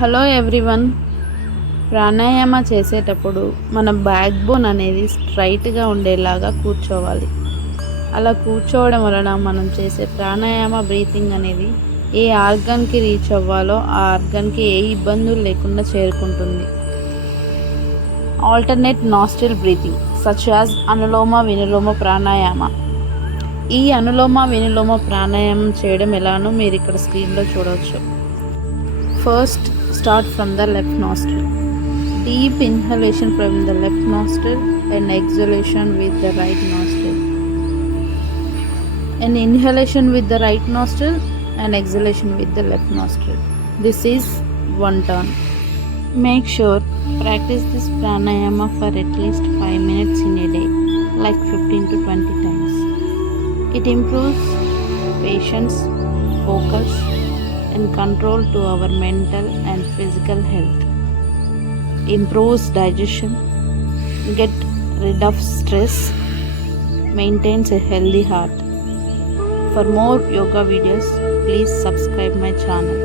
Hello everyone. Pranayama చేసేటప్పుడు మన back bone అనేది స్ట్రైట్గా ఉండేలాగా కూర్చోవాలి. అలా కూర్చోవడం వలన మనం చేసే ప్రాణాయామ బ్రీతింగ్ అనేది ఏ ఆర్గన్కి రీచ్ అవ్వాలో ఆ ఆర్గన్కి ఏ ఇబ్బందులు లేకుండా చేరుకుంటుంది. Alternate nostril breathing such as anuloma viloma pranayama. ఈ అనులోమ వినులోమ ప్రాణాయామం చేయడం ఎలానో మీరు ఇక్కడ స్క్రీన్లో చూడవచ్చు. First, start from the left nostril. Deep inhalation from the left nostril and exhalation with the right nostril. And inhalation with the right nostril and exhalation with the left nostril. This is one turn. Make sure practice this pranayama for at least 5 minutes in a day, like 15 to 20 times. It improves patience, focus, and control to our mental and physical health, improves digestion, get rid of stress, maintains a healthy heart. For more yoga videos, please subscribe my channel.